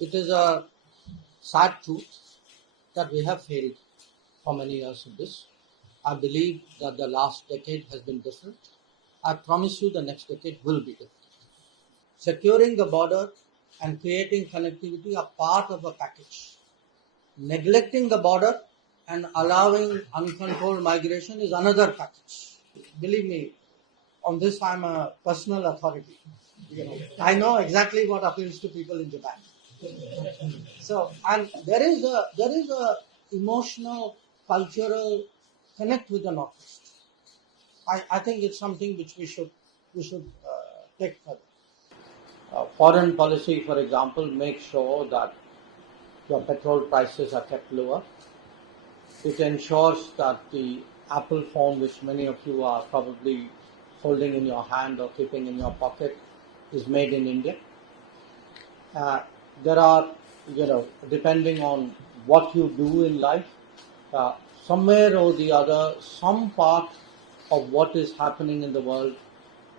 It is a sad truth that we have failed for many years in this. I believe that the last decade has been different. I promise you the next decade will be different. Securing the border and creating connectivity are part of a package. Neglecting the border and allowing uncontrolled migration is another package. Believe me, on this I'm a personal authority. I know exactly what appeals to people in Japan. So, and there is a emotional, cultural connect with the Northeast. I think it's something which we should take further. Foreign policy, for example, makes sure that your petrol prices are kept lower. It ensures that the Apple phone, which many of you are probably holding in your hand or keeping in your pocket, is made in India. There are, depending on what you do in life, somewhere or the other, some part of what is happening in the world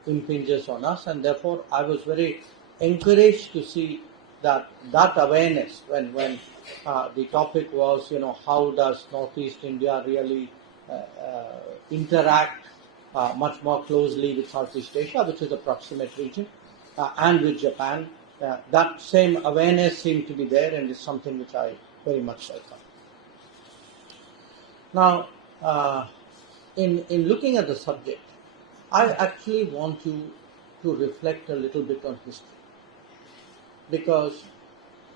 impinges on us, and therefore I was very encouraged to see that awareness when the topic was, how does Northeast India really interact much more closely with Southeast Asia, which is a proximate region, and with Japan. That same awareness seemed to be there, and is something which I very much welcome. Now, in looking at the subject, I actually want you to reflect a little bit on history, because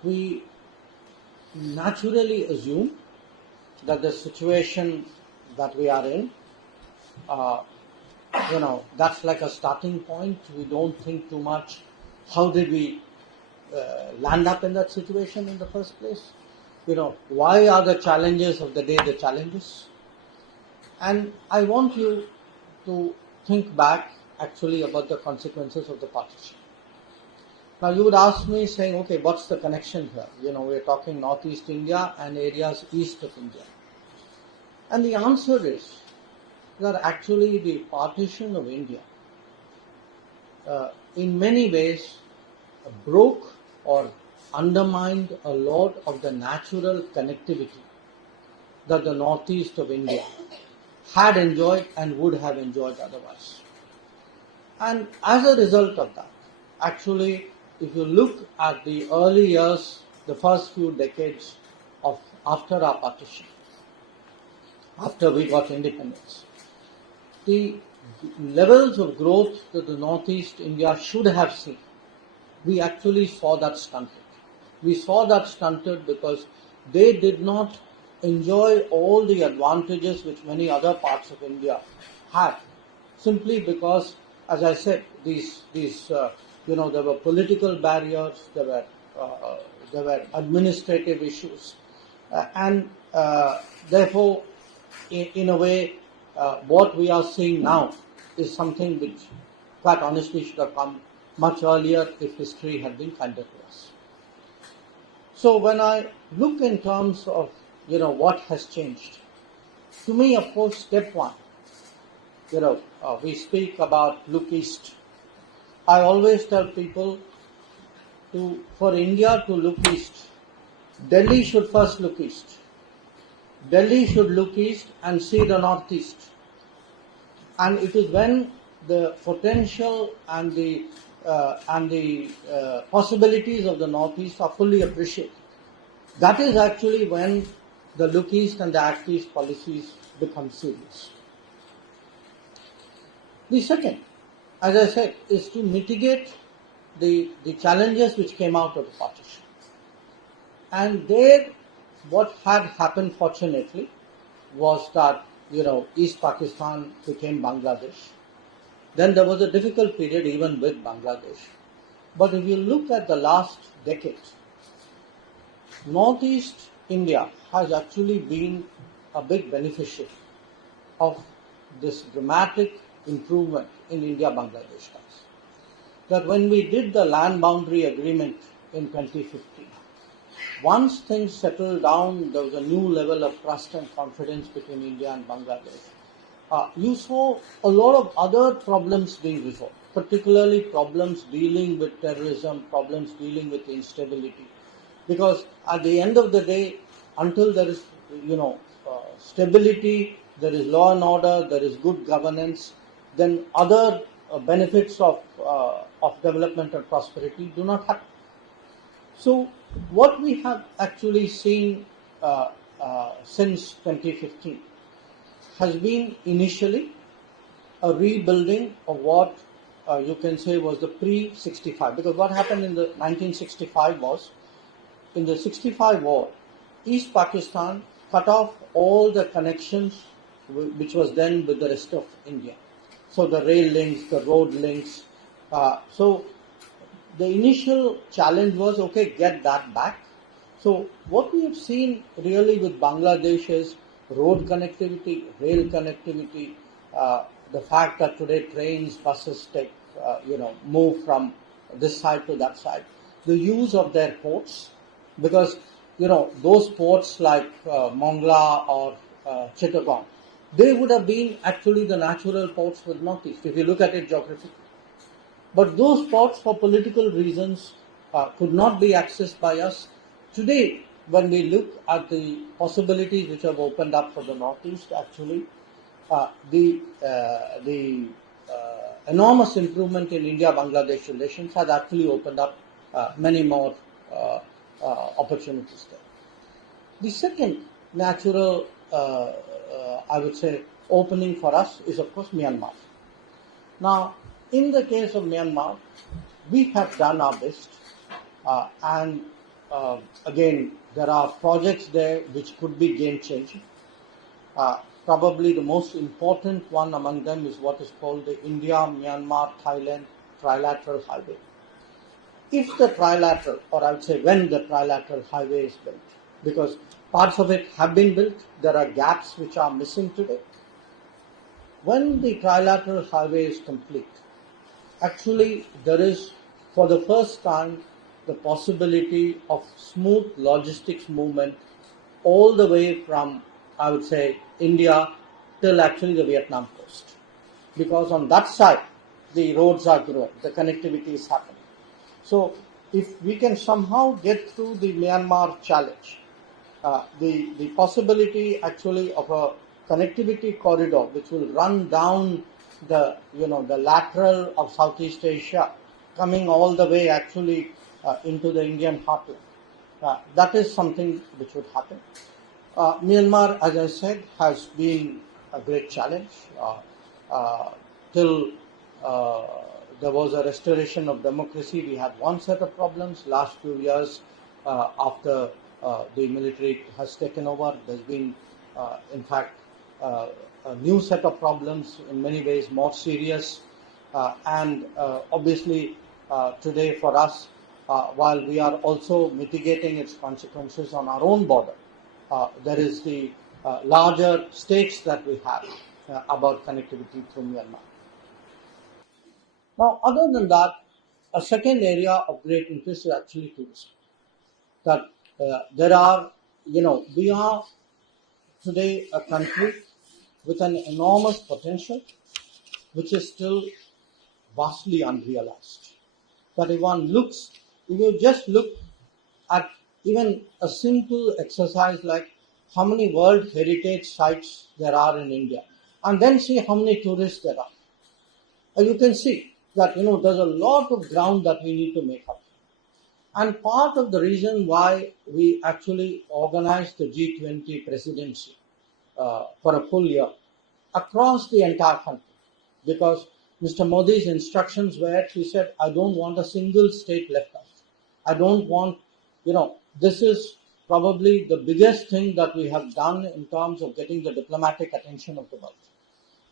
we naturally assume that the situation that we are in, that's like a starting point. We don't think too much. How did we land up in that situation in the first place? Why are the challenges of the day the challenges? And I want you to think back actually about the consequences of the partition. Now you would ask me saying, okay, what's the connection here? We're talking Northeast India and areas east of India. And the answer is that actually the partition of India in many ways broke or undermined a lot of the natural connectivity that the Northeast of India had enjoyed and would have enjoyed otherwise. And as a result of that, actually, if you look at the early years, the first few decades of after our partition, after we got independence, the levels of growth that the Northeast India should have seen, we actually saw that stunted. We saw that stunted because they did not enjoy all the advantages which many other parts of India had, simply because, as I said, these there were political barriers, there were administrative issues, and therefore, in a way, what we are seeing now is something which, quite honestly, should have come much earlier if history had been kinder to us. So when I look in terms of what has changed, to me, of course, step one, we speak about look east. I always tell people for India to look east, Delhi should first look east. Delhi should look east and see the Northeast. And it is when the potential and the possibilities of the Northeast are fully appreciated. That is actually when the look east and the act east policies become serious. The second, as I said, is to mitigate the challenges which came out of the partition. And there, what had happened, fortunately, was that, East Pakistan became Bangladesh. Then there was a difficult period even with Bangladesh. But if you look at the last decade, Northeast India has actually been a big beneficiary of this dramatic improvement in India-Bangladesh ties. That when we did the land boundary agreement in 2015, once things settled down, there was a new level of trust and confidence between India and Bangladesh. You saw a lot of other problems being resolved, particularly problems dealing with terrorism, problems dealing with instability. because at the end of the day, until there is, stability, there is law and order, there is good governance, then other benefits of development and prosperity do not happen. So what we have actually seen since 2015 has been initially a rebuilding of what you can say was the pre-65. Because what happened in the 1965 was, in the 65 war, East Pakistan cut off all the connections which was then with the rest of India. So the rail links, the road links. So the initial challenge was, okay, get that back. So what we have seen really with Bangladesh is road connectivity, rail connectivity, the fact that today trains, buses take, move from this side to that side. The use of their ports, because, those ports like Mongla or Chittagong, they would have been actually the natural ports for the Northeast, if you look at it geographically. But those ports, for political reasons, could not be accessed by us. Today, when we look at the possibilities which have opened up for the Northeast, actually, the enormous improvement in India-Bangladesh relations has actually opened up many more opportunities there. The second natural, I would say, opening for us is, of course, Myanmar. Now, in the case of Myanmar, we have done our best, and again, there are projects there which could be game-changing. Probably the most important one among them is what is called the India-Myanmar-Thailand Trilateral Highway. If the trilateral, or I would say when the trilateral highway is built, because parts of it have been built, there are gaps which are missing today. When the trilateral highway is complete, actually there is, for the first time, the possibility of smooth logistics movement all the way from, I would say, India till actually the Vietnam coast. Because on that side, the roads are growing, the connectivity is happening. So if we can somehow get through the Myanmar challenge, the possibility actually of a connectivity corridor which will run down the lateral of Southeast Asia, coming all the way actually into the Indian heartland, that is something which would happen. Myanmar, as I said, has been a great challenge till there was a restoration of democracy. We had one set of problems. Last few years, after the military has taken over, there's been, in fact, a new set of problems, in many ways more serious. And obviously, today for us, while we are also mitigating its consequences on our own border, there is the larger stakes that we have about connectivity through Myanmar. Now, other than that, a second area of great interest is actually tourism. That there are, we are today a country with an enormous potential, which is still vastly unrealized. That if you just look at even a simple exercise like how many World Heritage Sites there are in India, and then see how many tourists there are, you can see that, there's a lot of ground that we need to make up. And part of the reason why we actually organized the G20 presidency for a full year across the entire country, because Mr. Modi's instructions were, he said, I don't want a single state left out. I don't want, this is probably the biggest thing that we have done in terms of getting the diplomatic attention of the world.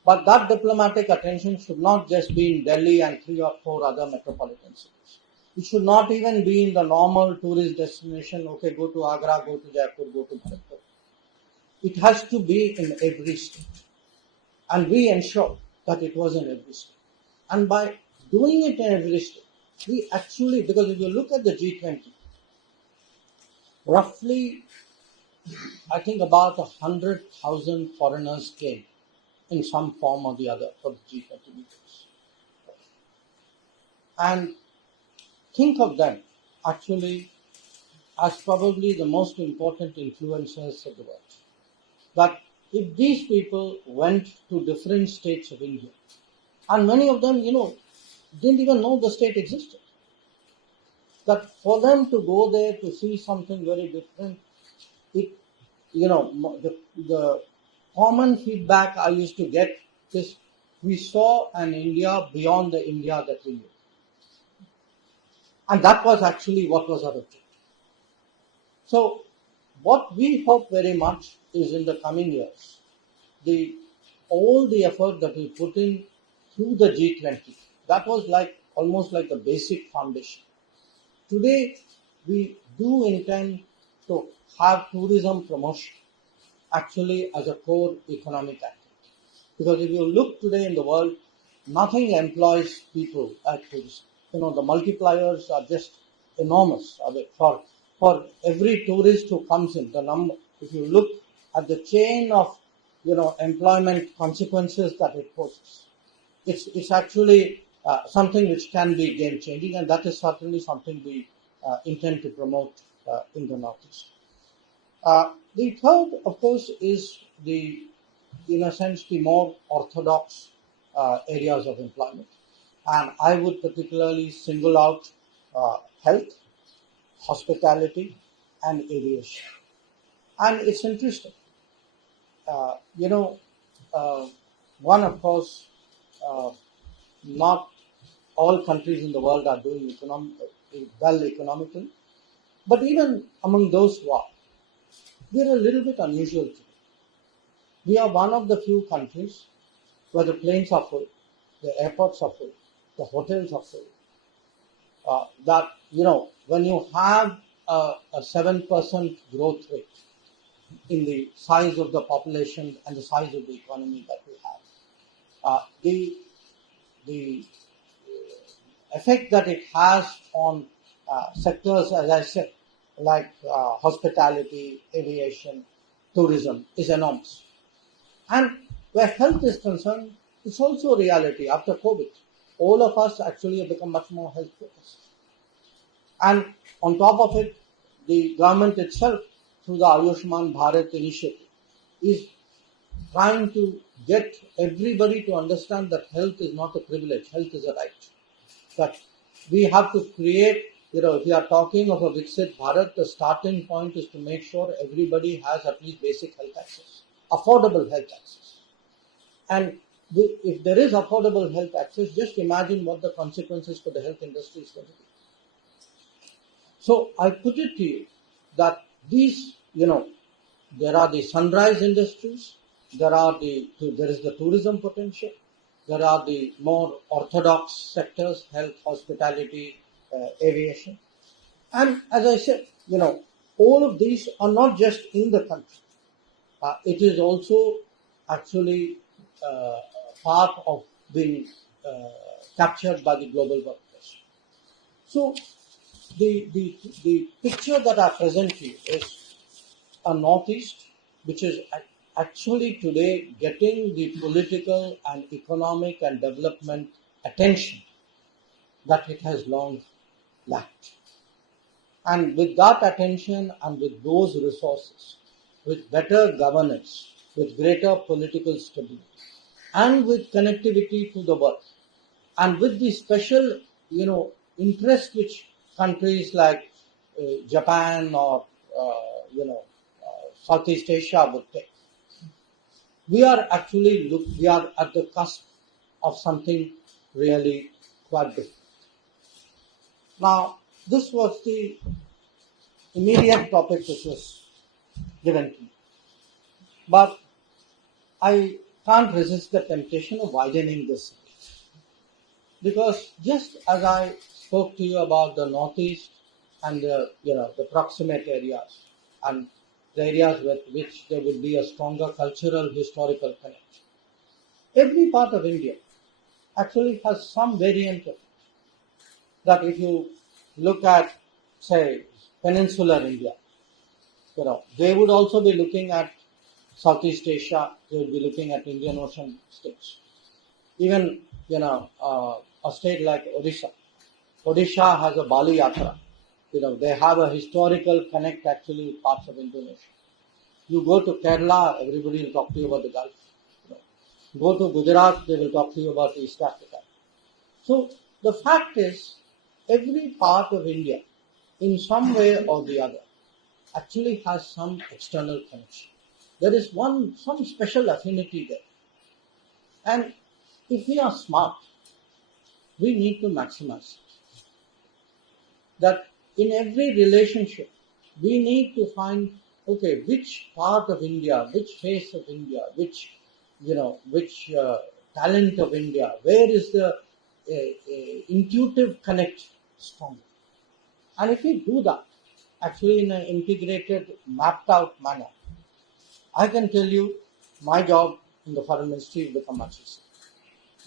But that diplomatic attention should not just be in Delhi and 3 or 4 other metropolitan cities. It should not even be in the normal tourist destination, okay, go to Agra, go to Jaipur, go to Bharatpur. It has to be in every state. And we ensure that it was in every state. And by doing it in every state, we actually, because if you look at the G20, roughly, I think about 100,000 foreigners came in some form or the other for the G20 meetings. And think of them actually as probably the most important influencers of the world. That if these people went to different states of India, and many of them, didn't even know the state existed, that for them to go there to see something very different, it, the common feedback I used to get is we saw an India beyond the India that we knew. And that was actually what was our objective. So what we hope very much is in the coming years, all the effort that we put in through the G20, that was almost like the basic foundation. Today, we do intend to have tourism promotion actually as a core economic activity. Because if you look today in the world, nothing employs people like tourism. The multipliers are just enormous. For every tourist who comes in, the number, if you look at the chain of, employment consequences that it poses, it's actually something which can be game changing, and that is certainly something we intend to promote in the Northeast. The third, of course, is in a sense, the more orthodox areas of employment. And I would particularly single out health, hospitality, and aviation. And it's interesting. Uh, you know, One, of course, not all countries in the world are doing well economically, but even among those who are, we're a little bit unusual today. We are one of the few countries where the planes are full, the airports are full, the hotels are full. When you have a 7% growth rate in the size of the population and the size of the economy that we have, the effect that it has on sectors, as I said, like hospitality, aviation, tourism, is enormous. And where health is concerned, it's also a reality after COVID. All of us actually have become much more health focused. And on top of it, the government itself, through the Ayushman Bharat initiative, is trying to get everybody to understand that health is not a privilege, health is a right. That we have to create, if you are talking of a Viksit Bharat, the starting point is to make sure everybody has at least basic health access, affordable health access. And if there is affordable health access, just imagine what the consequences for the health industry is going to be. So I put it to you that there are the sunrise industries, there is the tourism potential, there are the more orthodox sectors, health, hospitality, aviation. And as I said, all of these are not just in the country. It is also actually part of being captured by the global workplace. So the picture that I present to you is a Northeast which is actually today getting the political and economic and development attention that it has long lacked. And with that attention and with those resources, with better governance, with greater political stability, and with connectivity to the world, and with the special, interest which countries like Japan or, Southeast Asia would take, we are at the cusp of something really quite different. Now, this was the immediate topic which was given to me. But I can't resist the temptation of widening this. Because just as I spoke to you about the Northeast and the proximate areas and the areas with which there would be a stronger cultural, historical connection, every part of India actually has some variant of it. That if you look at, say, peninsular India, they would also be looking at Southeast Asia, they would be looking at Indian Ocean states. Even, a state like Odisha. Odisha has a Bali Yatra, They have a historical connect actually with parts of Indonesia. You go to Kerala, everybody will talk to you about the Gulf. You know. Go to Gujarat, they will talk to you about East Africa. So the fact is, every part of India, in some way or the other, actually has some external connection. There is some special affinity there. And if we are smart, we need to maximize it. That in every relationship, we need to find, okay, which part of India, which face of India, which talent of India, where is the intuitive connect strong. And if we do that, actually in an integrated, mapped out manner, I can tell you my job in the foreign ministry will become much easier.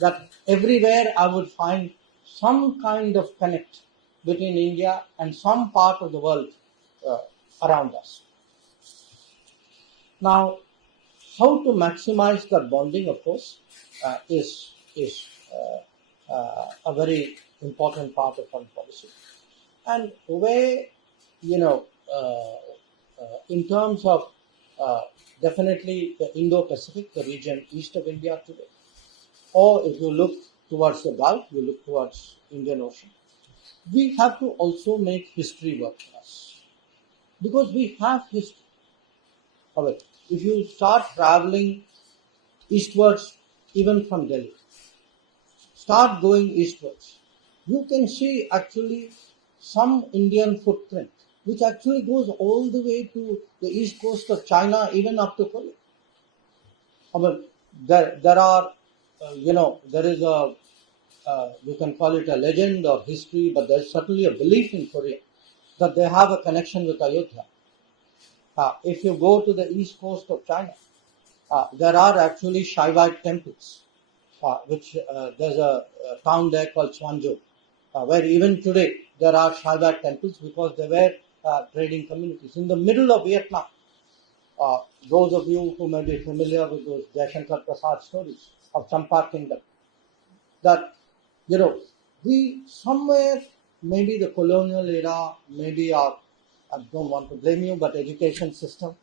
That everywhere I would find some kind of connect between India and some part of the world around us. Now, how to maximize that bonding, of course, is a very important part of foreign policy. And where, in terms of definitely the Indo-Pacific, the region east of India today, or if you look towards the Gulf, you look towards Indian Ocean, we have to also make history work for us. Because we have history. However, if you start traveling eastwards, even from Delhi, start going eastwards, you can see actually some Indian footprint, which actually goes all the way to the east coast of China, even up to Korea. However, there are, there is a, you can call it a legend or history, but there's certainly a belief in Korea that they have a connection with Ayodhya. If you go to the east coast of China, there are actually Shaivite temples, which there's a town there called Swanzhou, where even today there are Shaivite temples because they were trading communities. In the middle of Vietnam, those of you who may be familiar with those Jaishankar stories of Champa Kingdom, that, we somewhere, maybe the colonial era, maybe our, I don't want to blame you, but education system,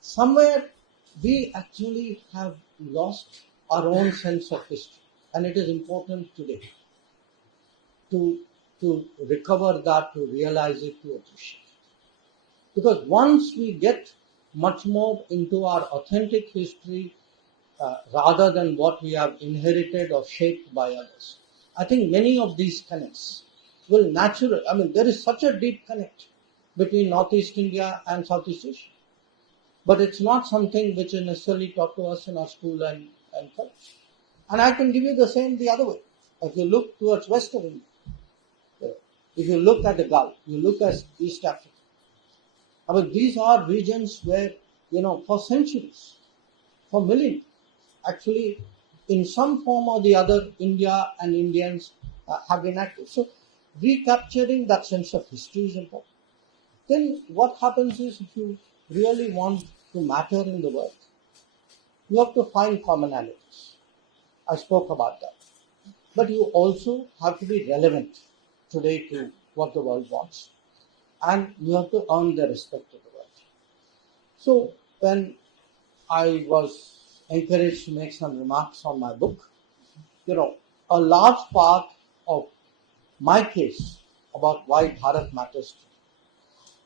somewhere we actually have lost our own sense of history. And it is important today to recover that, to realize it, to appreciate it. Because once we get much more into our authentic history, rather than what we have inherited or shaped by others, I think many of these connects will naturally, there is such a deep connect between Northeast India and Southeast Asia. But it's not something which is necessarily taught to us in our school and college. And I can give you the same the other way. If you look towards West of India, if you look at the Gulf, you look at East Africa, these are regions where, for centuries, for millennia, actually, in some form or the other, India and Indians have been active. So, recapturing that sense of history is important. Then what happens is, if you really want to matter in the world, you have to find commonalities. I spoke about that. But you also have to be relevant today to what the world wants. And you have to earn the respect of the world. So, when I was encouraged to make some remarks on my book, a large part of my case about why Bharat matters to me.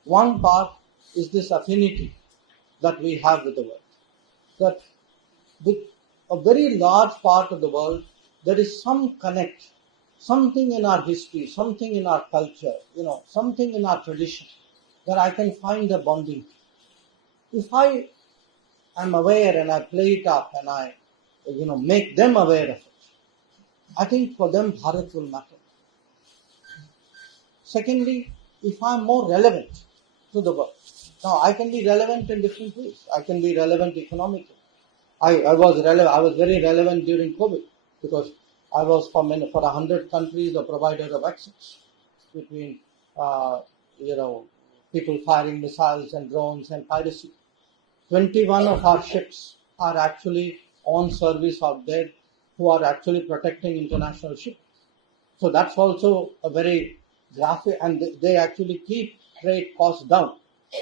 One part is this affinity that we have with the world. That with a very large part of the world, there is some connect, something in our history, something in our culture, something in our tradition that I can find a bonding. If I am aware and I play it up and I, make them aware of it, I think for them Bharat will matter. Secondly, if I am more relevant to the world. Now, I can be relevant in different ways. I can be relevant economically. I was very relevant during COVID because I was for 100 countries a provider of access between, people firing missiles and drones and piracy. 21 of our ships are actually on service out there who are actually protecting international shipping. So that's also a very graphic, and they actually keep freight costs down,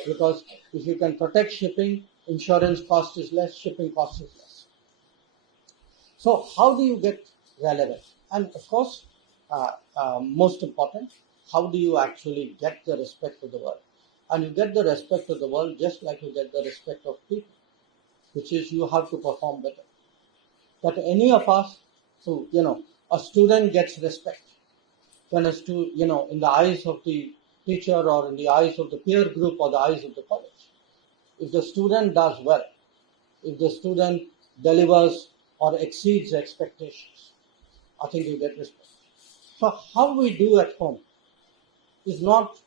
because if you can protect shipping, insurance cost is less, shipping cost is less. So how do you get relevant? And of course, most important, how do you actually get the respect of the world? And you get the respect of the world just like you get the respect of people, which is you have to perform better. That any of us, so a student gets respect when in the eyes of the teacher, or in the eyes of the peer group, or the eyes of the college. If the student does well, if the student delivers or exceeds expectations, I think you get respect. So how we do at home is not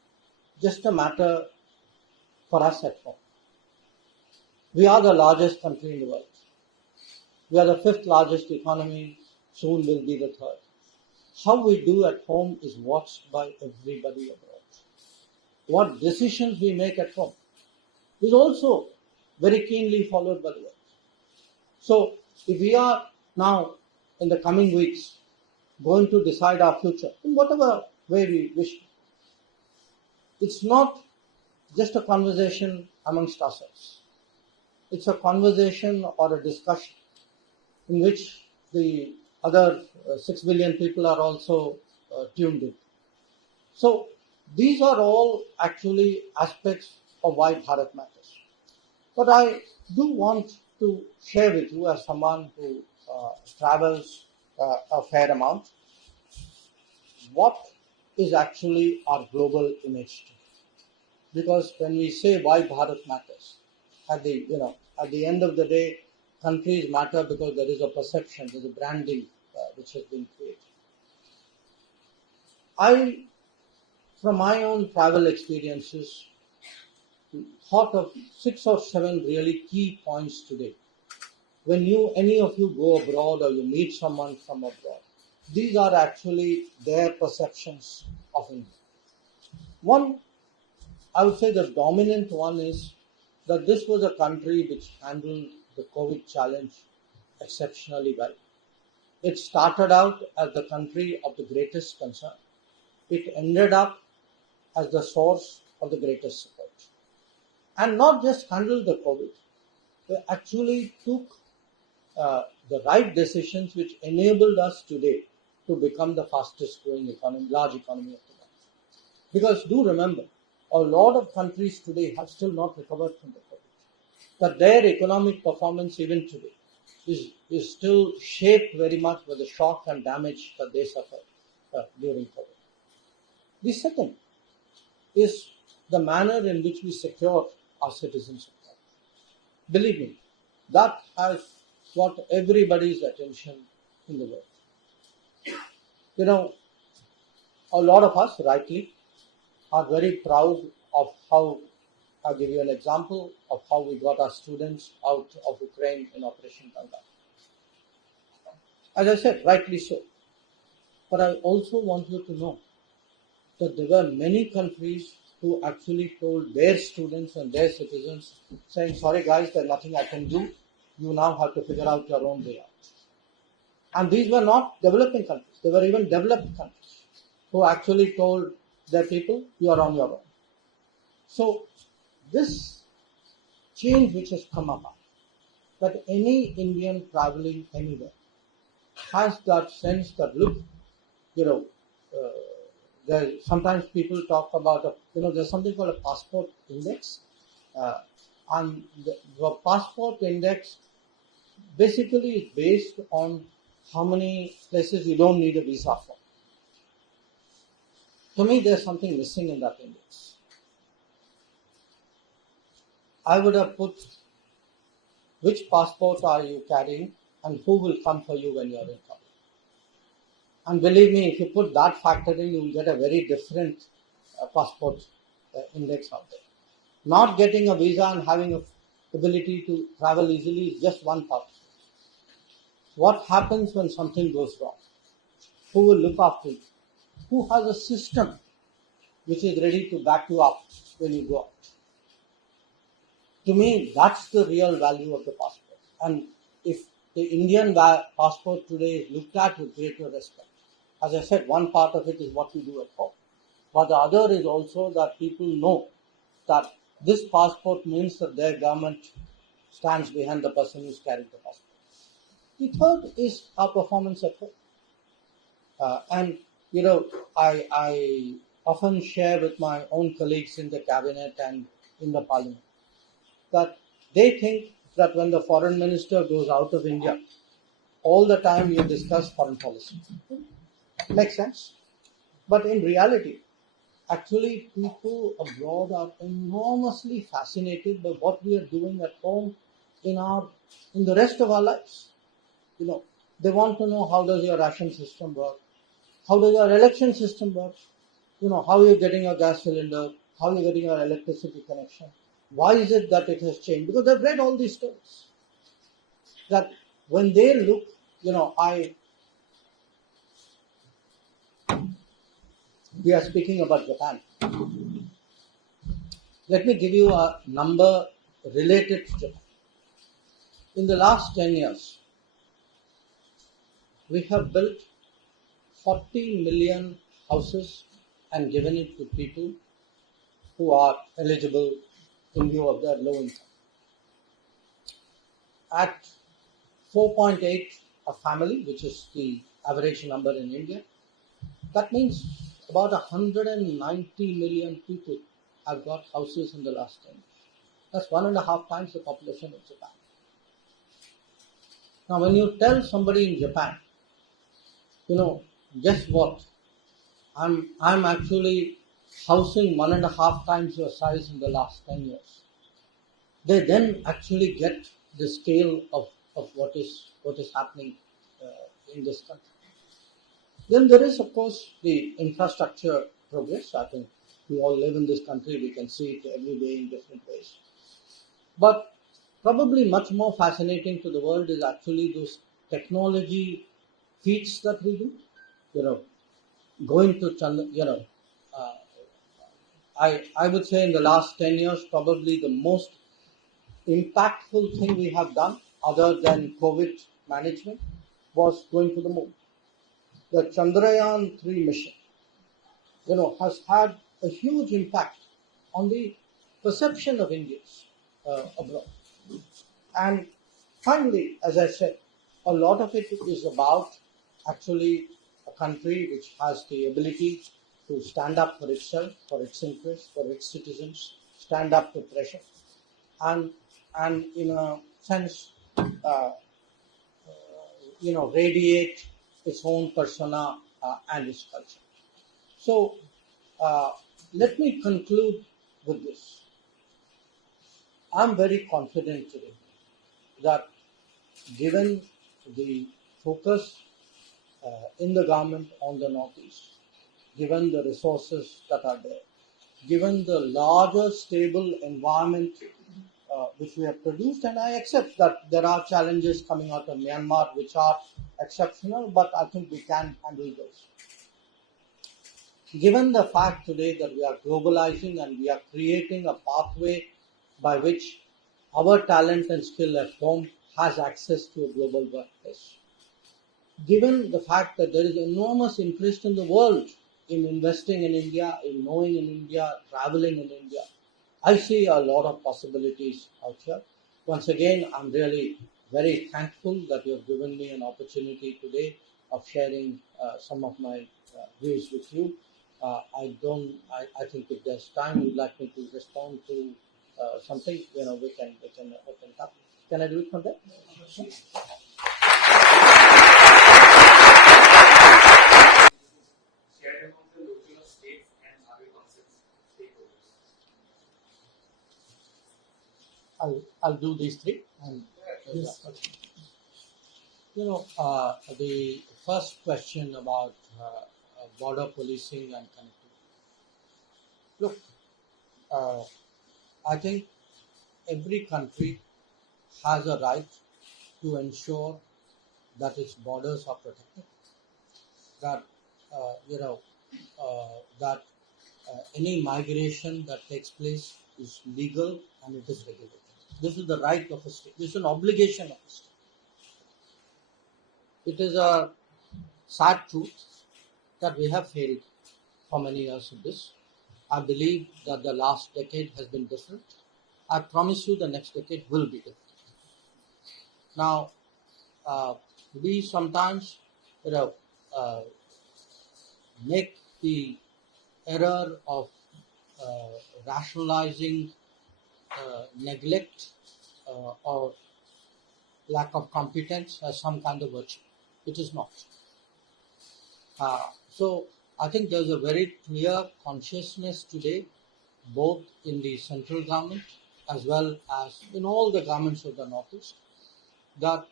just a matter for us at home. We are the largest country in the world. We are the fifth largest economy, soon will be the third. How we do at home is watched by everybody abroad. What decisions we make at home is also very keenly followed by the world. So if we are now, in the coming weeks, going to decide our future in whatever way we wish, it's not just a conversation amongst ourselves. It's a conversation or a discussion in which the other 6 billion people are also tuned in. So these are all actually aspects of why Bharat matters. But I do want to share with you, as someone who travels a fair amount, what is actually our global image today. Because when we say why Bharat matters, at the end of the day, countries matter because there is a perception, there is a branding which has been created. From my own travel experiences, thought of 6 or 7 really key points today. When any of you go abroad or you meet someone from abroad, these are actually their perceptions of India. One, I would say the dominant one is that this was a country which handled the COVID challenge exceptionally well. It started out as the country of the greatest concern. It ended up as the source of the greatest support. And not just handled the COVID, they actually took the right decisions which enabled us today to become the fastest growing economy, large economy of the world. Because do remember, a lot of countries today have still not recovered from the COVID. But their economic performance even today is still shaped very much by the shock and damage that they suffered during COVID. The second is the manner in which we secure our citizens. Believe me, that has got everybody's attention in the world. A lot of us, rightly, are very proud of how, I'll give you an example of how we got our students out of Ukraine in Operation Ganga. As I said, rightly so. But I also want you to know that there were many countries who actually told their students and their citizens, saying, sorry guys, there's nothing I can do. You now have to figure out your own way out. And these were not developing countries. They were even developed countries who actually told their people, you are on your own. So this change which has come about, that any Indian traveling anywhere has that sense that, look, sometimes people talk about, there's something called a passport index. And the passport index basically is based on how many places you don't need a visa for. To me, there's something missing in that index. I would have put which passport are you carrying and who will come for you when you're in trouble. And believe me, if you put that factor in, you will get a very different passport index out there. Not getting a visa and having an ability to travel easily is just one part. What happens when something goes wrong? Who will look after you? Who has a system which is ready to back you up when you go out? To me, that's the real value of the passport. And if the Indian passport today is looked at with greater respect, as I said, one part of it is what we do at home. but the other is also that people know that this passport means that their government stands behind the person who's carrying the passport. The third is our performance at home. And I often share with my own colleagues in the cabinet and in the parliament that they think that when the foreign minister goes out of India, all the time you discuss foreign policy. Makes sense. But in reality, actually people abroad are enormously fascinated by what we are doing at home in the rest of our lives. They want to know how does your ration system work, how does your election system work, how you're getting your gas cylinder, how you're getting your electricity connection. Why is it that it has changed? Because they've read all these stories. That when they look, we are speaking about Japan. Let me give you a number related to Japan. In the last 10 years, we have built 40 million houses and given it to people who are eligible in view of their low income. At 4.8 a family, which is the average number in India, that means about 190 million people have got houses in the last 10 years. That's 1.5 times the population of Japan. Now, when you tell somebody in Japan, guess what? I'm actually housing 1.5 times your size in the last 10 years. They then actually get the scale of what is happening in this country. Then there is, of course, the infrastructure progress. I think we all live in this country. We can see it every day in different ways. But probably much more fascinating to the world is actually those technology feats that we do. Going to Chanda, I would say in the last 10 years, probably the most impactful thing we have done, other than COVID management, was going to the moon. The Chandrayaan 3 mission, has had a huge impact on the perception of Indians abroad. And finally, as I said, a lot of it is about actually a country which has the ability to stand up for itself, for its interests, for its citizens, stand up to pressure, and in a sense, radiate its own persona and its culture. So, let me conclude with this. I'm very confident today that given the focus in the government on the Northeast, given the resources that are there, given the larger stable environment which we have produced, and I accept that there are challenges coming out of Myanmar which are exceptional, but I think we can handle those. Given the fact today that we are globalizing and we are creating a pathway by which our talent and skill at home has access to a global workplace. Given the fact that there is enormous interest in the world in investing in India, in knowing in India, traveling in India, I see a lot of possibilities out here. Once again, I'm really very thankful that you have given me an opportunity today of sharing some of my views with you. I think if there's time, you'd like me to respond to something, we can open it up. Can I do it from there? Share among the local states and other concepts stakeholders. I'll do these three. And Yes. the first question about border policing and connectivity. Look, I think every country has a right to ensure that its borders are protected, that that any migration that takes place is legal and it is regulated. This is the right of a state. This is an obligation of a state. It is a sad truth that we have failed for many years in this. I believe that the last decade has been different. I promise you the next decade will be different. Now, uh, we sometimes, you know, uh, make the error of uh, rationalizing neglect or lack of competence as some kind of virtue. It is not. So I think there's a very clear consciousness today, both in the central government as well as in all the governments of the Northeast, that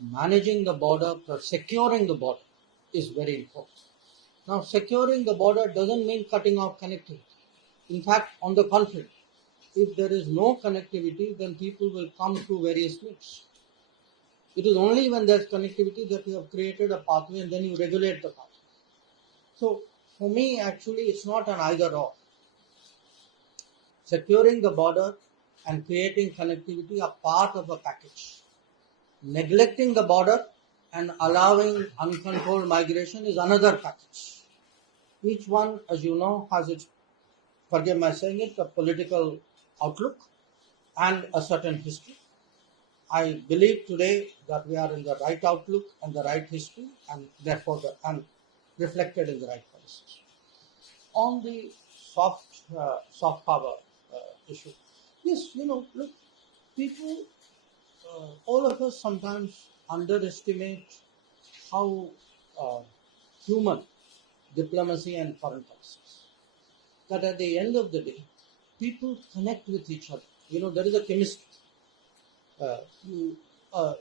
managing the border, securing the border is very important. Now, securing the border doesn't mean cutting off connectivity. In fact, on the contrary, if there is no connectivity, then people will come through various means. It is only when there's connectivity that you have created a pathway and then you regulate the pathway. So, for me, actually, it's not an either or. Securing the border and creating connectivity are part of a package. Neglecting the border and allowing uncontrolled migration is another package. Each one, as you know, has its, forgive my saying it, a political outlook and a certain history. I believe today that we are in the right outlook and the right history, and therefore and reflected in the right policies. On the soft power issue, yes, look, people, all of us sometimes underestimate how uh, human diplomacy and foreign policy is. That at the end of the day, people connect with each other. There is a chemistry. Uh, you, uh,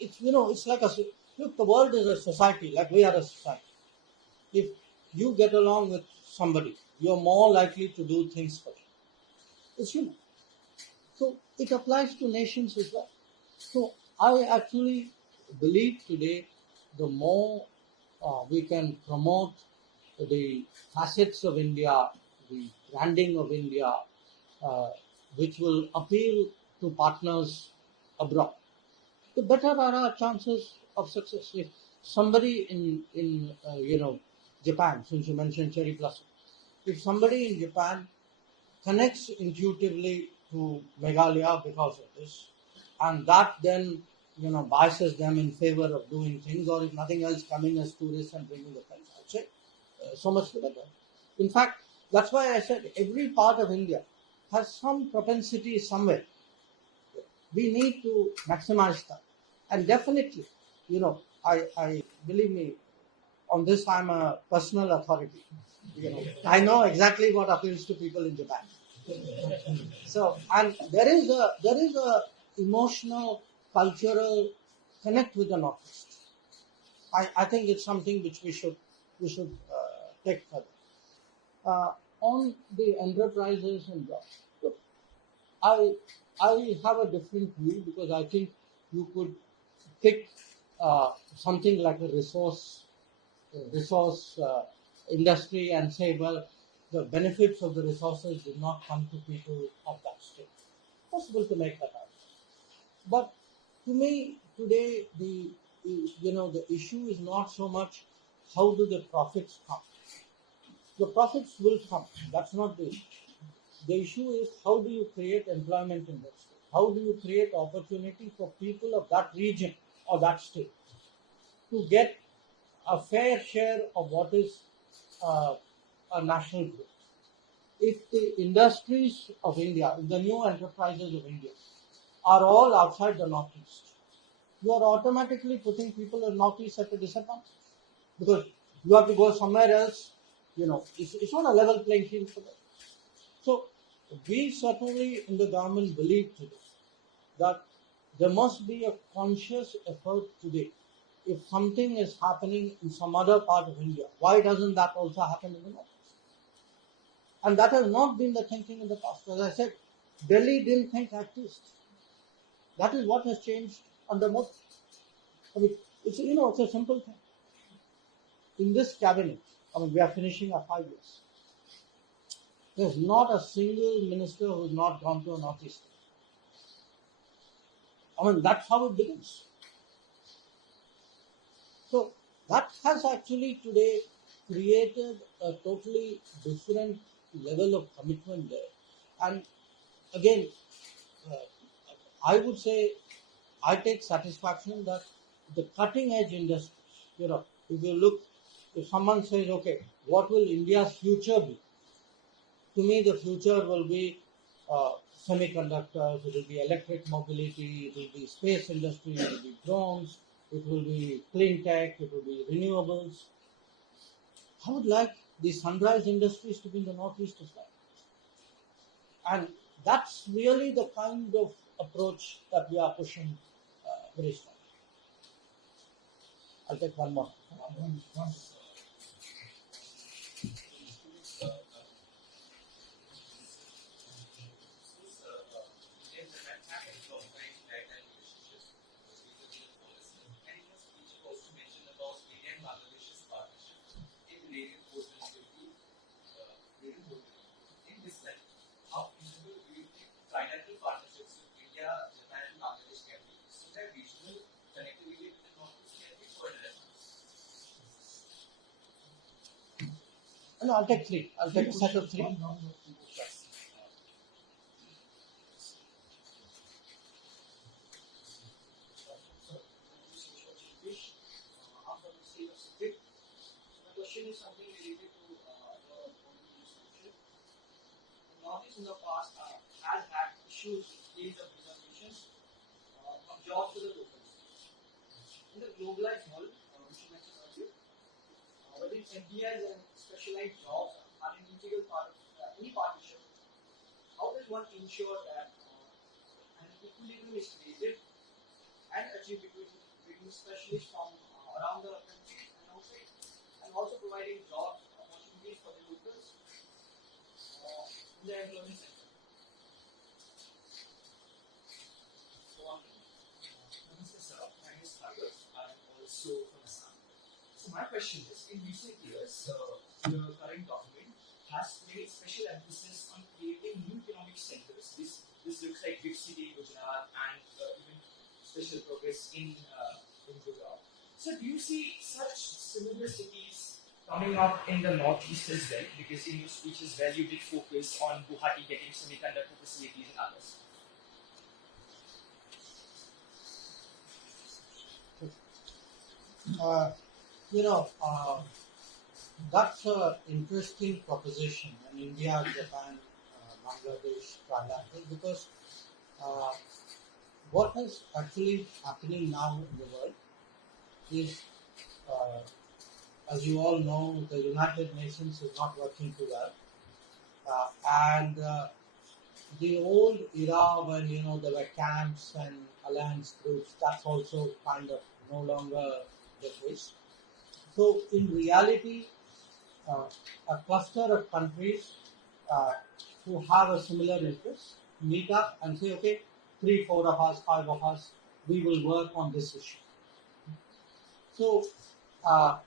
it's like look, the world is a society, like we are a society. If you get along with somebody, you're more likely to do things for you. It's human. So it applies to nations as well. So I actually believe today the more we can promote the facets of India, the branding of India, uh, which will appeal to partners abroad, the better are our chances of success. If somebody in Japan, since you mentioned cherry blossom, if somebody in Japan connects intuitively to Meghalaya because of this, and that then biases them in favor of doing things, or if nothing else, coming as tourists and bringing the friends, I'd say so much the better. In fact, that's why I said every part of India has some propensity somewhere. We need to maximize that, and definitely, I believe me, on this I'm a personal authority. I know exactly what appeals to people in Japan. So, and there is a emotional, cultural connect with the Northeast. I think it's something which we should take further. On the enterprises and jobs, look, I I have a different view because I think you could pick something like a resource industry and say, well, the benefits of the resources did not come to people of that state. Possible to make that out. But to me, today, the issue is not so much how do the profits come. The profits will come. That's not the issue. The issue is how do you create employment in that state? How do you create opportunity for people of that region or that state to get a fair share of what is uh, a national good? If the industries of India, if the new enterprises of India are all outside the Northeast, you are automatically putting people in Northeast at a disadvantage because you have to go somewhere else. It's not a level playing field for them. So we certainly in the government believe today that there must be a conscious effort today. If something is happening in some other part of India, why doesn't that also happen in the North? And that has not been the thinking in the past. As I said, Delhi didn't think like this. That is what has changed under Modi. I mean, it's a simple thing. In this cabinet, we are finishing our 5 years. There's not a single minister who's not gone to a Northeast. That's how it begins. So that has actually today created a totally different level of commitment there. And again, uh, I would say I take satisfaction that the cutting edge industries, if you look, if someone says, okay, what will India's future be? To me, the future will be uh, semiconductors, it will be electric mobility, it will be space industry, it will be drones, it will be clean tech, it will be renewables. I would like the sunrise industries to be in the northeast as well. And that's really the kind of approach that we are pushing very strongly. I'll take one more. Indian Japan have a long-time lifetime relationship vis-a-vis the policy. And in your speech, you also mentioned about India and Bangladesh's partnership in related post-security. In this light, how feasible do you think trilateral partnerships with India, Japan, and Bangladesh can be so that regional connectivity with the Northeast can be further enhanced? No, I'll take three. I'll take a set of three. I'm from the state of Sikkim. My question is something related to the Portuguese culture. The Northeast in the past has had issues with ways of reservation of jobs to the locals. In the globalized world, which you mentioned earlier, whether it's MPIs and specialized jobs are an integral part of any partnership, how does one ensure that an equilibrium is created and achieved between specialists from around the country and outside, and also providing jobs opportunities for the locals in the employment sector? Namaste, sir. My name is Tiger. I'm also from Assam. So my question is, in recent years, the current government has made special emphasis on creating new economic centers. This looks like big city in Gujarat and even special progress in Gujarat. So do you see such similar cities coming up in the northeast as well? Because in your speech as well, you did focus on Guwahati getting semiconductor facilities and others. Uh, you know, that's an interesting proposition in India, Japan, Bangladesh, trilateral, because uh, what is actually happening now in the world is, uh, as you all know, the United Nations is not working too well. And the old era when, there were camps and alliance groups, that's also kind of no longer the case. So in reality, uh, a cluster of countries uh, who have a similar interest meet up and say, okay, 3, 4 of us, 5 of us, we will work on this issue. So uh,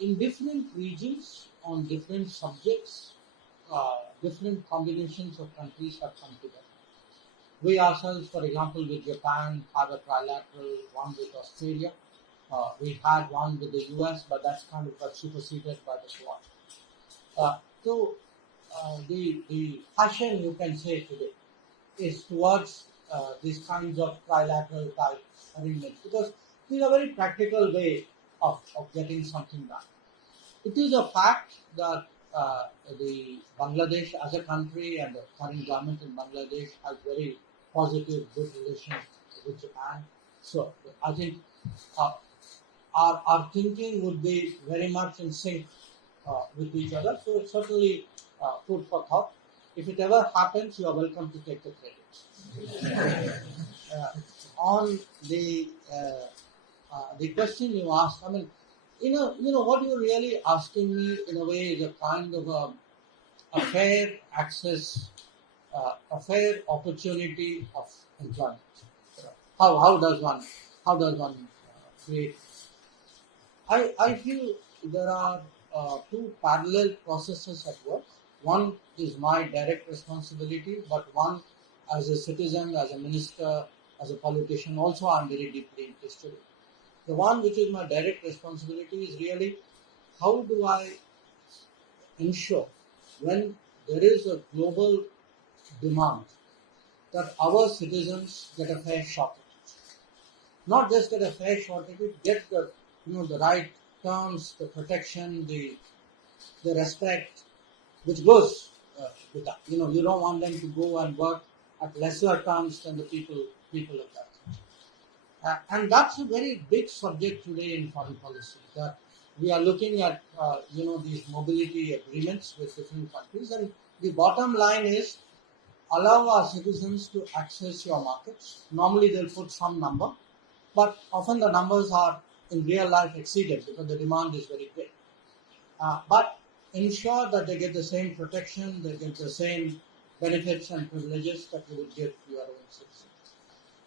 in different regions, on different subjects, different combinations of countries have come together. We ourselves, for example, with Japan, have a trilateral one with Australia. We had one with the US, but that's kind of got superseded by the Quad. So the passion, you can say today, is towards these kinds of trilateral type arrangements, because these are very practical way of getting something done. It is a fact that the Bangladesh as a country and the current government in Bangladesh has very positive, good relations with Japan. So I think uh, our thinking would be very much in sync with each other. So it's certainly food for thought. If it ever happens, you are welcome to take the credit. uh, on the question you asked, I mean, what you're really asking me in a way is a kind of a fair access, a fair opportunity of employment. How does one create? I feel there are two parallel processes at work. One is my direct responsibility, but one as a citizen, as a minister, as a politician, also I'm very deeply interested in. The one which is my direct responsibility is really how do I ensure when there is a global demand that our citizens get a fair shot at it. Not just get a fair shot at it, get the the right terms, the protection, the respect, which goes with that. You don't want them to go and work at lesser terms than the people of that. And that's a very big subject today in foreign policy. That we are looking at these mobility agreements with different countries, and the bottom line is allow our citizens to access your markets. Normally they'll put some number, but often the numbers are in real life exceeded because the demand is very great. But ensure that they get the same protection, they get the same benefits and privileges that you would give to your own citizens.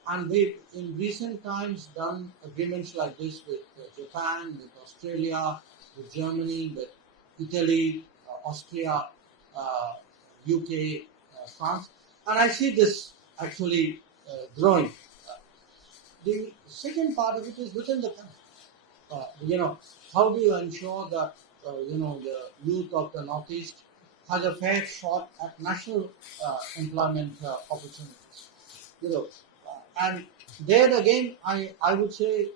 And we've in recent times done agreements like this with Japan, with Australia, with Germany, with Italy, Austria, UK, France, and I see this actually growing. The second part of it is within the country. How do you ensure that the youth of the Northeast has a fair shot at national employment opportunities? And there again, I would say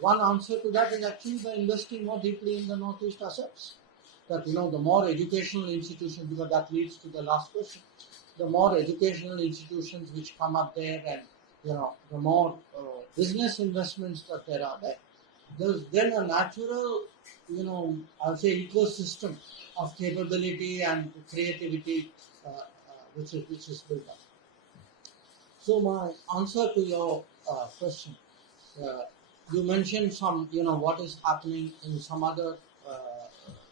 one answer to that is actually by investing more deeply in the Northeast ourselves. That the more educational institutions, because that leads to the last question, the more educational institutions which come up there, and the more business investments that there are there, there's then a natural, I'll say ecosystem of capability and creativity which is built up. So my answer to your question, uh, you mentioned some, what is happening in some other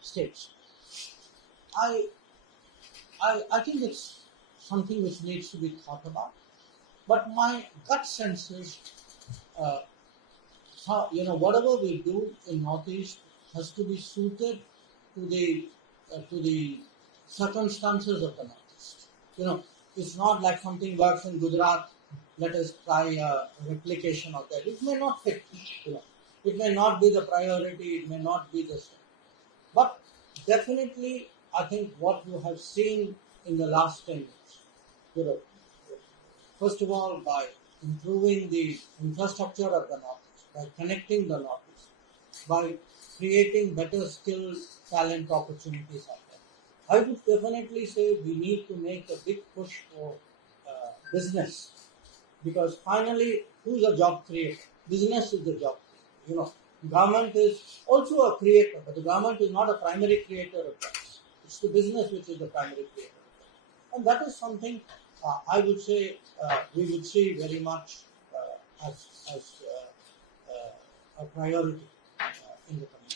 states. I, I think it's something which needs to be thought about. But my gut sense is, uh, whatever we do in Northeast has to be suited to the circumstances of the Northeast. It's not like something works in Gujarat. Let us try a replication of that. It may not fit. It may not be the priority. It may not be the same. But definitely, I think what you have seen in the last 10 years, you know, first of all, by improving the infrastructure of the Northeast, by connecting the Northeast, by creating better skilled talent opportunities out there. I would definitely say we need to make a big push for business, because finally, who's a job creator? Business is the job creator. Government is also a creator, but the government is not a primary creator of jobs. It's the business which is the primary creator of jobs. And that is something I would say we would see very much as a priority in the coming.